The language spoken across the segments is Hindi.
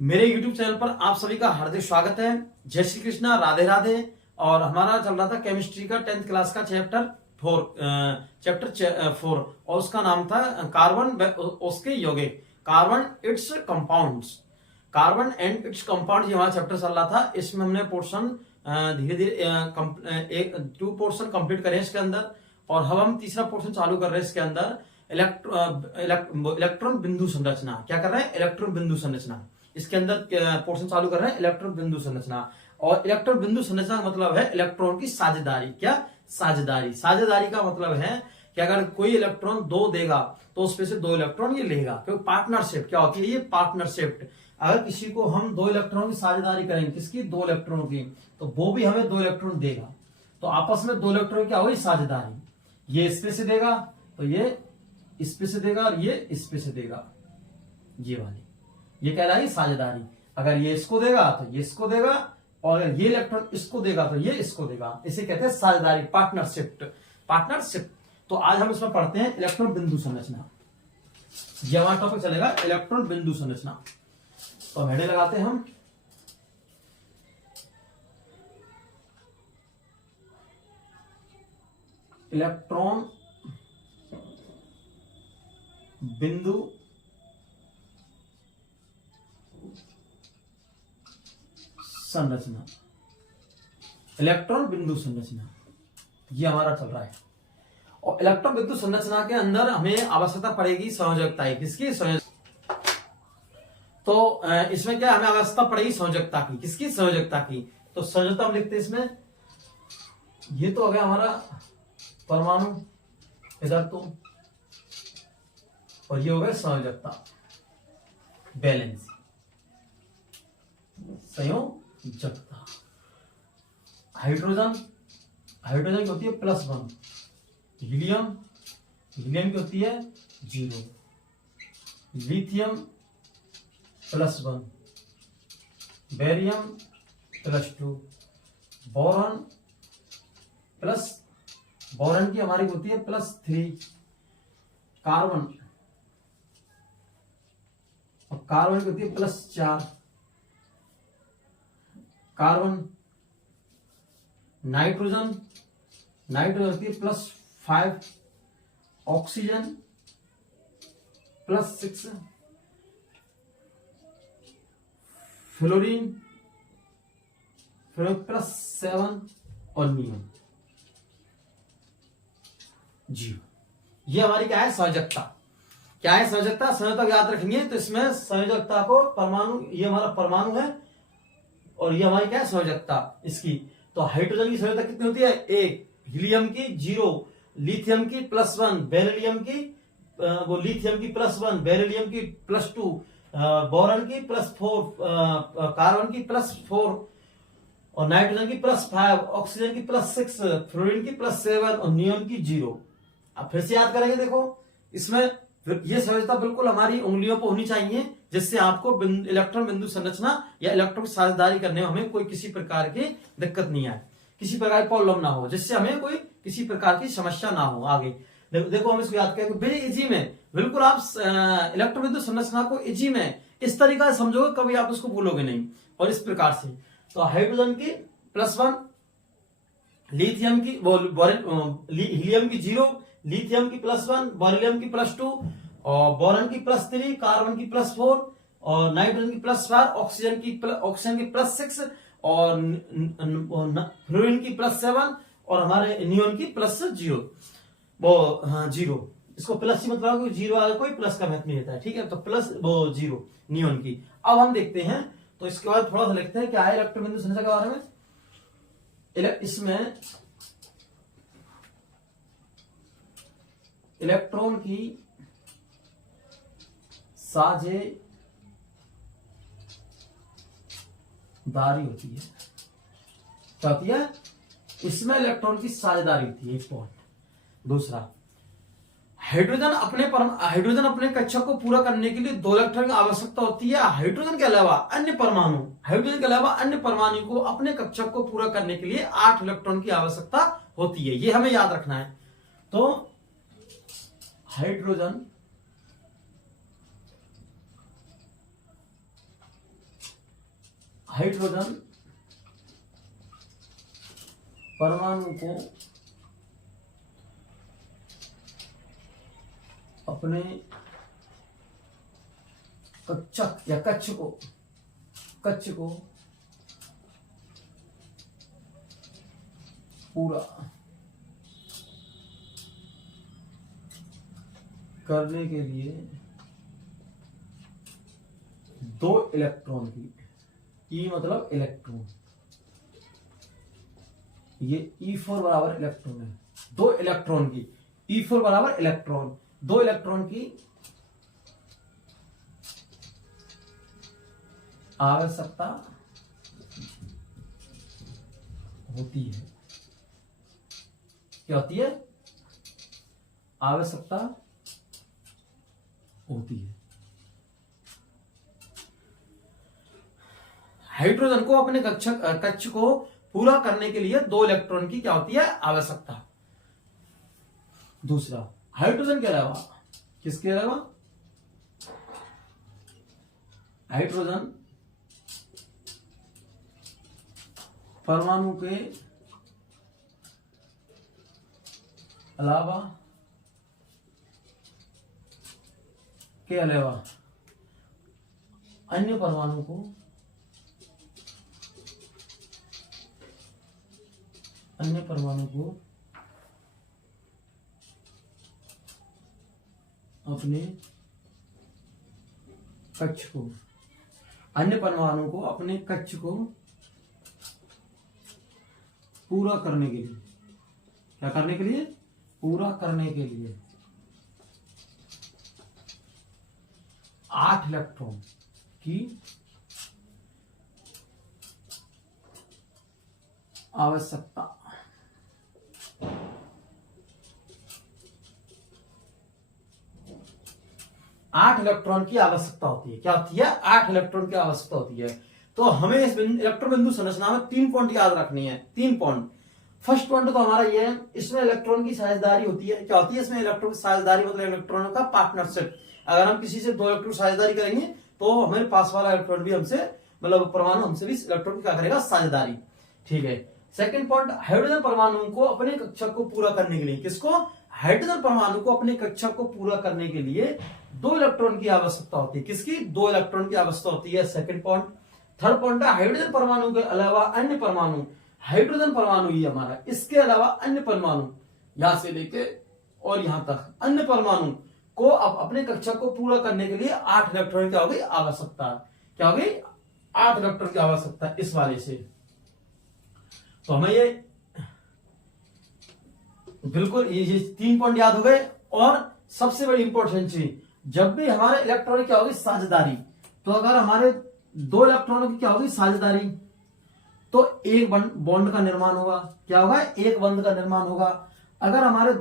मेरे YouTube चैनल पर आप सभी का हार्दिक स्वागत है। जय श्री कृष्णा, राधे राधे। और हमारा चल रहा था केमिस्ट्री का 10th क्लास का चैप्टर 4 और उसका नाम था कार्बन उसके यौगिक, carbon it's compounds. Carbon and its compound ये हमारा चैप्टर चल रहा था। इसमें हमने पोर्शन धीरे धीरे 2 पोर्शन कंप्लीट करे इसके अंदर, और अब हम तीसरा पोर्शन चालू कर रहे हैं इसके अंदर। इलेक्ट्रॉन बिंदु संरचना। क्या कर रहे हैं? इलेक्ट्रॉन बिंदु संरचना। इसके अंदर पोर्शन चालू कर रहे हैं इलेक्ट्रॉन बिंदु संरचना। और इलेक्ट्रॉन बिंदु संरचना का मतलब है इलेक्ट्रॉन की साझेदारी। क्या? साझेदारी। साझेदारी का मतलब है कि अगर कोई इलेक्ट्रॉन 2 देगा तो उसमें से 2 इलेक्ट्रॉन ये लेगा, क्योंकि पार्टनरशिप क्या होती है? ये पार्टनरशिप। अगर किसी को हम 2 इलेक्ट्रॉन की साझेदारी करेंगे, किसकी? 2 इलेक्ट्रॉन की, तो वो भी हमें 2 इलेक्ट्रॉन देगा। तो आपस में 2 इलेक्ट्रॉन क्या होगी? साझेदारी। ये इसपे से देगा तो ये इसपे से देगा, और ये इसपे से देगा, ये वाली, ये कहलाएगी साझेदारी। अगर ये इसको देगा तो ये इसको देगा, और अगर ये इलेक्ट्रॉन इसको देगा तो ये इसको देगा। इसे कहते हैं साझेदारी, पार्टनरशिप। पार्टनरशिप। तो आज हम इसमें पढ़ते हैं इलेक्ट्रॉन बिंदु संरचना। ये हमारा टॉपिक चलेगा इलेक्ट्रॉन बिंदु संरचना। तो हेडे लगाते हैं हम। इलेक्ट्रॉन बिंदु संरचना। इलेक्ट्रॉन बिंदु संरचना ये हमारा चल रहा है। और इलेक्ट्रॉन बिंदु संरचना के अंदर हमें आवश्यकता पड़ेगी संयोजकता की। किसकी? संयोजकता। तो इसमें क्या हमें आवश्यकता पड़ेगी? संयोजकता की। किसकी? संयोजकता की। तो संयोजकता हम लिखते हैं इसमें, ये तो हो गया हमारा परमाणु, इधर तो, और ये हो गया संयोजकता, बैलेंस, संयोजकता। हाइड्रोजन, हाइड्रोजन की होती है +1। हीलियम, हीलियम की होती है 0। लिथियम +1। बेरियम +2। बोरॉन बोरॉन की हमारी होती है +3। कार्बन, और कार्बन की होती है +4। कार्बन, नाइट्रोजन, नाइट्रोजन होती है +5। ऑक्सीजन +6। फ्लोरीन, +7, और नियन 0। ये हमारी क्या है? संयोजकता। क्या है संयोजकता? संयोजकता याद रखेंगे तो इसमें संयोजकता को परमाणु, ये हमारा परमाणु है, और ये हमारी क्या है? संयोजकता इसकी। तो हाइड्रोजन की संयोजकता कितनी होती है? 1। हीलियम की 0। लिथियम की +1। बेरिलियम की वो लिथियम की +1, बेरिलियम की +2, बोरॉन की +4, कार्बन की +4, और नाइट्रोजन की +5, ऑक्सीजन की +6, फ्लोरीन की +7, और नियॉन की 0। अब फिर से याद करेंगे। देखो इसमें ये संयोजकता बिल्कुल हमारी उंगलियों पर होनी चाहिए, जिससे आपको इलेक्ट्रॉन बिंदु संरचना या इलेक्ट्रॉन की साझेदारी करने में हमें कोई किसी प्रकार की दिक्कत नहीं आए, किसी प्रकार की प्रॉब्लम ना हो, जिससे हमें कोई किसी प्रकार की समस्या ना हो आगे। देखो हम इसको याद करेंगे बड़े इजी में। बिल्कुल आप इलेक्ट्रॉन बिंदु संरचना को इजी में इस तरीका से समझोगे, कभी आप उसको भूलोगे नहीं। और इस प्रकार से तो हाइड्रोजन की +1, लिथियम की हीलियम की 0, लिथियम की +1, बेरिलियम की +2, और बोरॉन की +3, कार्बन की +4, और नाइट्रोजन की +5, ऑक्सीजन की +6, और फ्लोरीन की +7, और हमारे नियॉन की +0। वो 0, इसको प्लस ही मतलब 0 आगे कोई प्लस का महत्व नहीं रहता है। ठीक है, तो +0 नियॉन की। अब हम देखते हैं, तो इसके बाद थोड़ा सा लिखते हैं क्या है इलेक्ट्रॉन बिंदु संरचना के बारे में। इसमें इलेक्ट्रॉन की साझेदारी होती है। क्या होती है? इसमें इलेक्ट्रॉन की साझेदारी होती है, एक पॉइंट। दूसरा, हाइड्रोजन अपने कक्षक को पूरा करने के लिए 2 इलेक्ट्रॉन की आवश्यकता होती है। हाइड्रोजन के अलावा अन्य परमाणु को अपने कक्षक को पूरा करने के लिए 8 इलेक्ट्रॉन की आवश्यकता होती है। ये हमें याद रखना है। तो हाइड्रोजन हाइड्रोजन परमाणु को अपने कक्षक या कक्ष को पूरा करने के लिए 2 इलेक्ट्रॉन की, ई मतलब इलेक्ट्रॉन, ये E4 बराबर इलेक्ट्रॉन है, 2 इलेक्ट्रॉन की, E4 बराबर इलेक्ट्रॉन, 2 इलेक्ट्रॉन की आवश्यकता होती है। क्या होती है? आवश्यकता होती है। हाइड्रोजन को अपने कक्ष को पूरा करने के लिए 2 इलेक्ट्रॉन की क्या होती है? आवश्यकता। दूसरा, हाइड्रोजन के अलावा किसके अलावा? हाइड्रोजन परमाणु के अलावा अन्य परमाणु को अपने कक्ष को पूरा करने के लिए, क्या करने के लिए? पूरा करने के लिए 8 इलेक्ट्रॉन की आवश्यकता। 8 इलेक्ट्रॉन की आवश्यकता होती है। क्या होती है? 8 इलेक्ट्रॉन की आवश्यकता होती है। तो हमें इस इलेक्ट्रॉन बिंदु संरचना में 3 पॉइंट याद रखनी है। 3 पॉइंट। फर्स्ट पॉइंट तो हमारा ये है, इसमें इलेक्ट्रॉन की साझेदारी होती है। क्या होती है इसमें? इलेक्ट्रॉन की साझेदारी मतलब इलेक्ट्रॉनों का पार्टनरशिप। अगर हम किसी से 2 इलेक्ट्रॉन साझेदारी करेंगे तो हमें पास वाला इलेक्ट्रॉन भी हमसे, मतलब परमाणु हमसे भी इलेक्ट्रॉन की क्या करेगा? साझेदारी। ठीक है। सेकंड पॉइंट, हाइड्रोजन परमाणु को अपने कक्षक को पूरा करने के लिए, किसको? हाइड्रोजन परमाणु को अपने कक्षक को पूरा करने के लिए 2 इलेक्ट्रॉन की आवश्यकता होती है। किसकी? 2 इलेक्ट्रॉन की आवश्यकता होती है। Second point. थर्ड पॉइंट है, हाइड्रोजन परमाणु के अलावा अन्य परमाणु, हाइड्रोजन परमाणु ही हमारा, इसके अलावा अन्य परमाणु, यहां से लेके और यहां तक अन्य परमाणु को अब अपने कक्षक को पूरा करने के लिए 8 इलेक्ट्रॉन की हो गई आवश्यकता। क्या हो गई? 8 इलेक्ट्रॉन की आवश्यकता इस वाले से। तो हमें ये बिल्कुल ये 3 पॉइंट याद हो गए। और सबसे बड़ी इंपॉर्टेंट चीज, जब भी हमारे इलेक्ट्रॉन की क्या होगी? साझेदारी। तो अगर हमारे 2 इलेक्ट्रॉनों की क्या होगी? साझेदारी, तो एक बॉन्ड का निर्माण होगा। क्या होगा? एक बॉन्ड का निर्माण होगा। अगर हमारे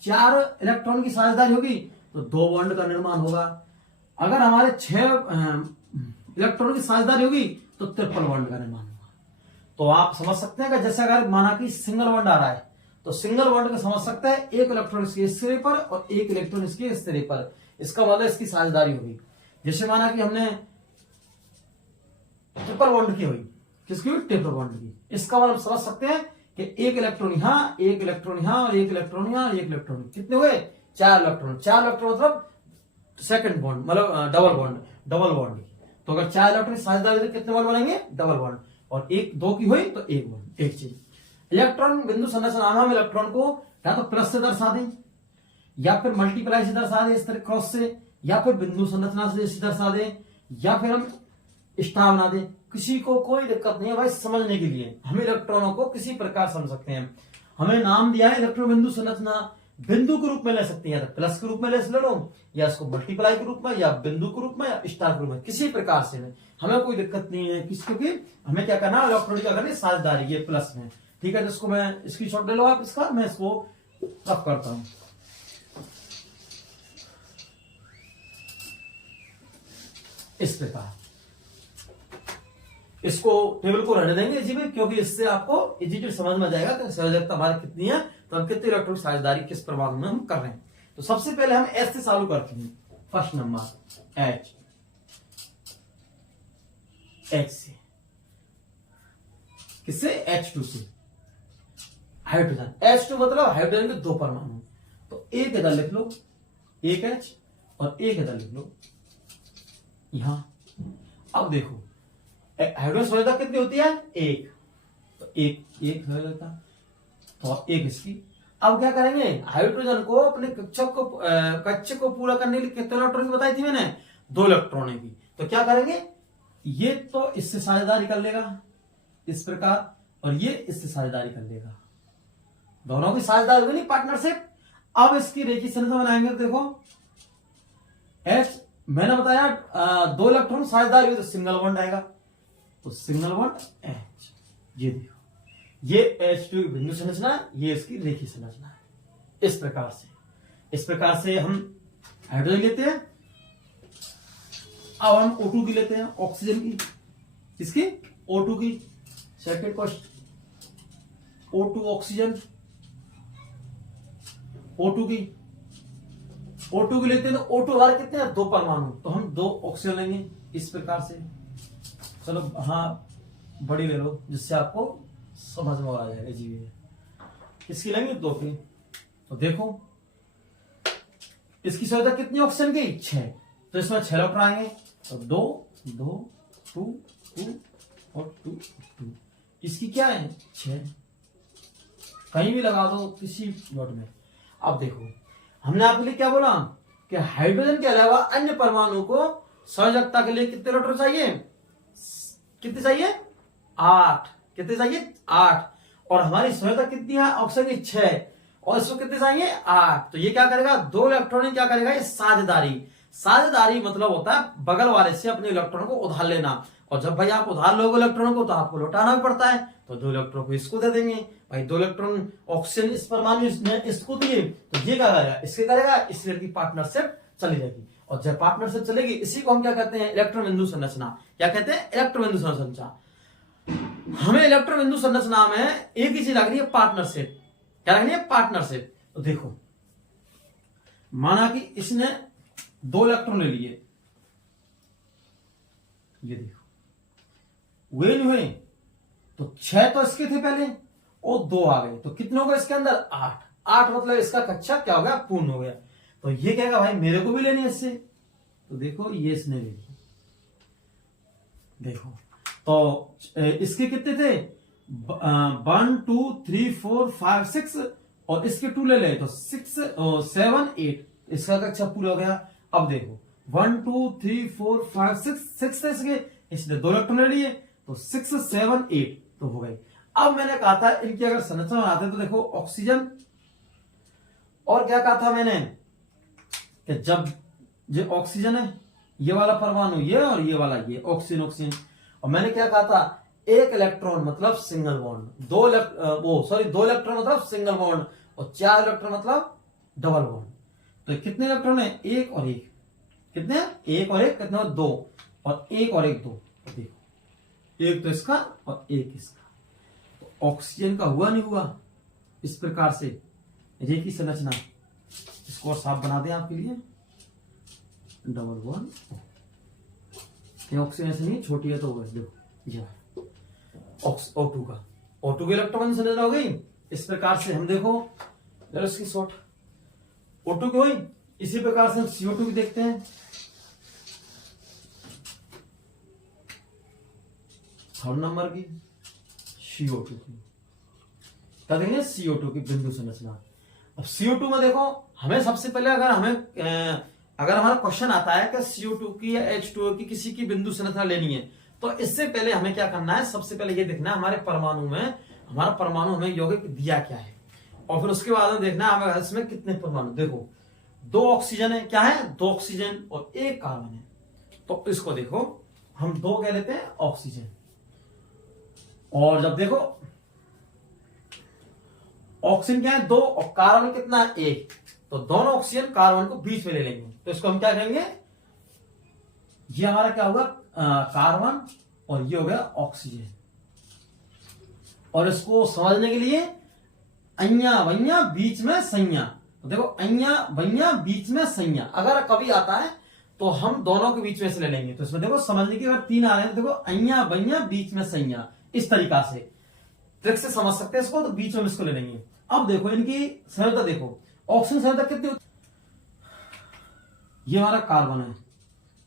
4 इलेक्ट्रॉन की साझेदारी होगी तो 2 बॉन्ड का निर्माण होगा। अगर हमारे 6 इलेक्ट्रॉन की साझेदारी होगी तो ट्रिपल बॉन्ड का निर्माण होगा। तो आप समझ सकते हैं कि जैसे अगर माना कि सिंगल बॉन्ड आ रहा है तो सिंगल बॉन्ड का समझ सकते हैं, एक इलेक्ट्रॉन इसके इस सिरे पर और एक इलेक्ट्रॉन इसके इस सिरे पर, इसका मतलब इसकी साझेदारी होगी। जैसे माना कि हमने ट्रिपल बॉन्ड की हुई, किसकी हुई? ट्रिपल बॉन्ड की। इसका मतलब समझ सकते हैं कि एक इलेक्ट्रॉन यहां, एक इलेक्ट्रॉन यहां और एक इलेक्ट्रॉन यहां, एक इलेक्ट्रॉन, कितने हुए? 4 इलेक्ट्रॉन। 4 इलेक्ट्रॉन मतलब सेकंड बॉन्ड, मतलब डबल बॉन्ड की। तो अगर 4 इलेक्ट्रॉन की साझेदारी तो कितने बॉन्ड बनेंगे? Double bond. और 2 की हुई तो एक बॉन्ड। एक चीज, इलेक्ट्रॉन बिंदु संरचना में हम इलेक्ट्रॉन को या तो प्लस से दर्शा दें या फिर मल्टीप्लाई से दर्शा दें, इस तरह क्रॉस से, या फिर बिंदु संरचना से दर्शा दें, या फिर हम स्टार बना दें। किसी को कोई दिक्कत नहीं है भाई, समझने के लिए हम इलेक्ट्रॉनों को किसी प्रकार समझ सकते हैं। हमें नाम दिया है इलेक्ट्रॉन बिंदु संरचना, बिंदु के रूप में ले सकते हैं, प्लस के रूप में ले लो, या इसको मल्टीप्लाई के रूप में, या बिंदु के रूप में, या स्टार के रूप में, किसी प्रकार से हमें कोई दिक्कत नहीं है। क्योंकि हमें क्या करना है? इलेक्ट्रॉन क्या करनी? साझेदारी। ये प्लस में, ठीक है। तो इसको मैं स्क्रीनशॉट ले लो आप इसका, मैं इसको रफ करता हूं। इस प्रकार इसको टेबल को रहने देंगे इजी में, क्योंकि इससे आपको इजी समझ में आ जाएगा कि संयोजकता हमारी कितनी है, तो हम कितने इलेक्ट्रॉन की साझेदारी किस परमाणु में हम कर रहे हैं। तो सबसे पहले हम एच से चालू करते हैं। फर्स्ट नंबर एच, H से, किससे? H2 से, हाइड्रोजन। H2 मतलब हाइड्रोजन के दो परमाणु, तो एक इधर लिख लो, एक H और एक इधर लिख लो यहां। अब देखो हाइड्रोजन संयोजकता कितनी होती है? एक, तो एक संयोजकता और एक इसकी। अब क्या करेंगे? हाइड्रोजन को अपने कक्ष को पूरा करने के लिए कितने इलेक्ट्रॉन की बताई थी मैंने? 2 इलेक्ट्रॉन की। तो क्या करेंगे? ये तो इससे साझेदारी कर लेगा इस प्रकार, और ये इससे साझेदारी कर लेगा, दोनों की साझेदारी होगी, पार्टनरशिप। अब इसकी रेखीय संरचना बनाएंगे तो देखो H, मैंने बताया 2 इलेक्ट्रॉन साझेदारी हुई तो सिंगल बॉन्ड आएगा, तो सिंगल बॉन्ड H। ये देखो ये H2 की बिंदु संरचना, ये इसकी रेखीय संरचना है। इस प्रकार से हम हाइड्रोजन लेते हैं। अब हम O2 की लेते हैं, ऑक्सीजन की, किसकी? O2 की। Second question, O2 oxygen, O2 की लेते हैं तो O2 हमारे कितने हैं? 2 परमाणु, तो हम 2 ऑक्सीजन लेंगे इस प्रकार से। चलो हाँ बड़ी ले लो जिससे आपको समझ में आ जाएगा जी। किसकी लेंगे? 2 की। तो देखो इसकी संख्या कितनी ऑक्सीजन की? 6, तो इसमें 6 इलेक्ट्रॉन आएंगे, तो 2 2 2 2 और 2 2। इसकी क्या है? 6, कहीं भी लगा दो किसी डॉट में। अब देखो हमने आपके लिए क्या बोला कि हाइड्रोजन के अलावा अन्य परमाणु को संयोजकता के लिए कितने इलेक्ट्रॉन चाहिए? कितने चाहिए? 8। कितने चाहिए? 8। और हमारी संयोजकता कितनी है? ऑक्सीजन की 6, और इसको कितने चाहिए? 8। तो ये क्या करेगा? 2 इलेक्ट्रॉन क्या करेगा? ये साझेदारी मतलब होता है बगल वाले से अपने इलेक्ट्रॉन को उधार लेना, और जब भाई आप उधार लोगे इलेक्ट्रॉन को तो आपको लौटाना भी पड़ता है, तो 2 इलेक्ट्रॉन को इसको दे देंगे। भाई 2 इलेक्ट्रॉन ऑक्सीजन इस परमाणु ने इसको दिए, तो ये क्या करेगा? इसके करेगा, इसलिए की पार्टनरशिप चली जाएगी। और जब पार्टनरशिप चलेगी, इसी को हम क्या कहते हैं? इलेक्ट्रॉन बिंदु संरचना। क्या कहते हैं? इलेक्ट्रॉन बिंदु संरचना। हमें इलेक्ट्रॉन बिंदु संरचना में एक ही चीज लग रही है, पार्टनरशिप। क्या लगनी है? पार्टनरशिप। तो देखो माना कि इसने 2 इलेक्ट्रॉन ले लिए, ये देखो वे नहीं हुए, तो 6 तो इसके थे पहले और 2 आ गए, तो कितने हो गए इसके अंदर? 8 मतलब इसका कक्षा क्या हो गया? पूर्ण हो गया। तो ये कहेगा भाई मेरे को भी लेनी है इससे, तो देखो ये इसने ले लिया। देखो तो इसके कितने थे? 1 2 3 4 5 6, और इसके 2 ले ले तो 6 7 8, इसका कक्षा पूरा हो गया। अब देखो 1 2 3 4 5 6 थे इसके, इसने 2 इलेक्ट्रॉन ले लिए, तो 6 7 8 तो हो गई। अब मैंने कहा था इनकी अगर संरचना बनाते तो देखो ऑक्सीजन, और क्या कहा था मैंने कि जब ये ऑक्सीजन है, ये वाला परमाणु ये और ये वाला ये, ऑक्सीजन, और मैंने क्या कहा था? 1 इलेक्ट्रॉन मतलब सिंगल बॉन्ड, 2 इलेक्ट्रॉन मतलब सिंगल बॉन्ड, और 4 इलेक्ट्रॉन मतलब डबल बॉन्ड। तो कितने इलेक्ट्रॉन है? 1 और 1। कितने? 1 और 1 कितने? 2, और 1 और 1 2। तो देखो 1 तो इसका और 1 इसका, तो ऑक्सीजन का हुआ नहीं हुआ? इस प्रकार से रेखीय संरचना। इसको और साफ बना दें आपके लिए, डबल बॉन्ड, ऑक्सीजन से नहीं छोटी है तो होगा। देखो यह O2 का, O2 की इलेक्ट्रॉन संरचना हो गई। इस प्रकार से हम देखो इसकी शॉर्ट O2 की हुई। इसी प्रकार से हम CO2 की देखते हैं। थर्ड नंबर की CO2 की, क्या देखेंगे? CO2 की बिंदु संरचना। अब CO2 में देखो हमें सबसे पहले अगर हमारा क्वेश्चन आता है कि CO2 की या H2O की किसी की बिंदु संरचना लेनी है, तो इससे पहले हमें क्या करना है? सबसे पहले ये देखना है हमारे परमाणु में, हमारा परमाणु हमें यौगिक दिया क्या है, और फिर उसके बाद में देखना है हमें इसमें कितने परमाणु। देखो 2 ऑक्सीजन है, क्या है? 2 ऑक्सीजन और 1 कार्बन है, तो इसको देखो हम 2 कह लेते हैं ऑक्सीजन। और जब देखो ऑक्सीजन क्या है? 2, और कार्बन कितना है? 1, तो दोनों ऑक्सीजन कार्बन को बीच में ले लेंगे, तो इसको हम क्या कहेंगे? ये हमारा क्या होगा? कार्बन, और ये हो गया ऑक्सीजन। और इसको समझने के लिए अइया वैया बीच में संज्ञा, तो देखो अइया वैया बीच में संज्ञा अगर कभी आता है तो हम दोनों के बीच में से ले लेंगे। तो इसमें देखो समझने की, अगर 3 आ रहे हैं तो देखो अइया बइया बीच में सैया, इस तरीका से ट्रिक से समझ सकते हैं इसको। तो बीच में इसको ले लेंगे। अब देखो इनकी संयोजकता देखो, ऑक्सीजन संयोजकता कितनी होती है? ये हमारा कार्बन है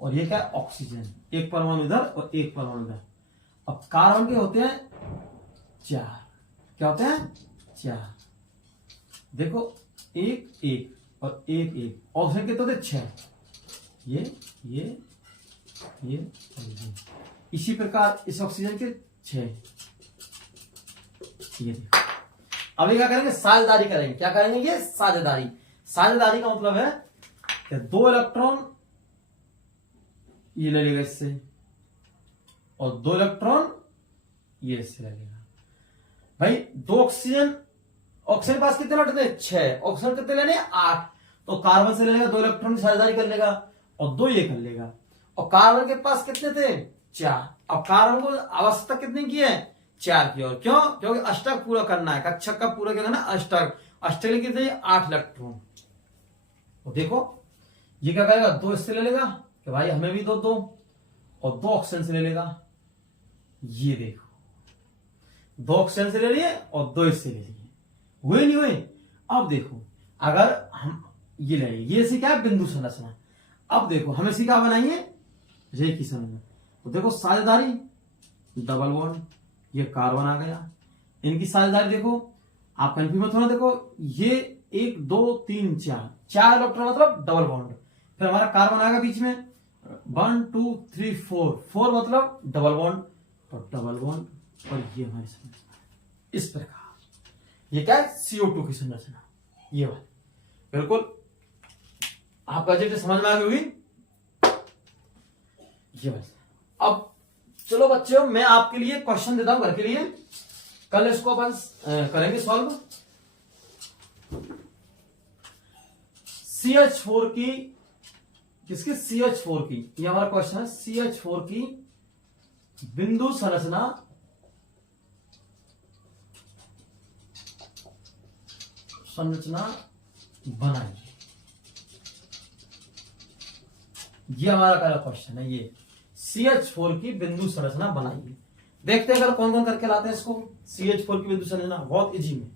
और ये क्या है? ऑक्सीजन। एक परमाणु इधर और एक परमाणु इधर। अब कार्बन के होते हैं 4। क्या होते हैं? 4। देखो 1 1 और 1 1। ऑक्सीजन कितने होते हैं? 6। ये और ये। इसी प्रकार इस ऑक्सीजन के 6। ये देखो। अभी क्या करेंगे? साझेदारी करेंगे। क्या करेंगे? ये साझेदारी। साझेदारी का मतलब है कि 2 इलेक्ट्रॉन ये ले लेगा इससे और 2 इलेक्ट्रॉन ये इससे ले लेगा। भाई 2 ऑक्सीजन के पास कितने इलेक्ट्रॉन थे? 6। ऑक्सीजन कितने लेने? 8। तो कार्बन से ले लेगा 2 इलेक्ट्रॉन की साझेदारी कर लेगा और 2 ये कर लेगा। और कार्बन के पास कितने थे? 4। अब कार्बन को आवश्यकता कितने की है? 4 की। और क्यों? क्योंकि अष्टक पूरा करना है। कक्षक का पूरा क्या करना? अष्टक। अष्टक कितने? 8 इलेक्ट्रॉन। तो देखो ये क्या करेगा? 2 इससे ले लेगा कि भाई हमें भी 2 2 और 2 ऑक्सीजन से ले लेगा। ये देखो 2 ऑक्सीजन से ले लिए और 2 इससे ले लिए। हुए नहीं हुए? अब देखो अगर हम ये ले, ये से क्या है? बिंदु संरचना। अब देखो हम इसी क्या बनाएंगे? रेखीय की संरचना। तो देखो साझेदारी, डबल बॉन्ड, ये कार्बन आ गया। इनकी साझेदारी देखो, आप कंफ्यूज मत होना। देखो ये 1 2 3 4 इलेक्ट्रॉन मतलब डबल बॉन्ड। फिर हमारा कार्बन आएगा बीच में 1 2 3 4 मतलब डबल बॉन्ड और डबल बॉन्ड। और ये हमारी संरचना इस प्रकार। ये क्या है? CO2 की संरचना। ये बात बिल्कुल आपका जेट समझ में आ गई होगी। ये बात। अब चलो बच्चों मैं आपके लिए क्वेश्चन देता हूं घर के लिए। कल इसको अपन करेंगे सॉल्व। CH4 की, किसकी? CH4 की। ये हमारा क्वेश्चन है। CH4 की बिंदु संरचना बनाइए। ये हमारा पहला क्वेश्चन है। ये CH4 की बिंदु संरचना बनाइए। देखते हैं अगर कौन कौन करके लाते हैं इसको। CH4 की बिंदु संरचना बहुत इजी में।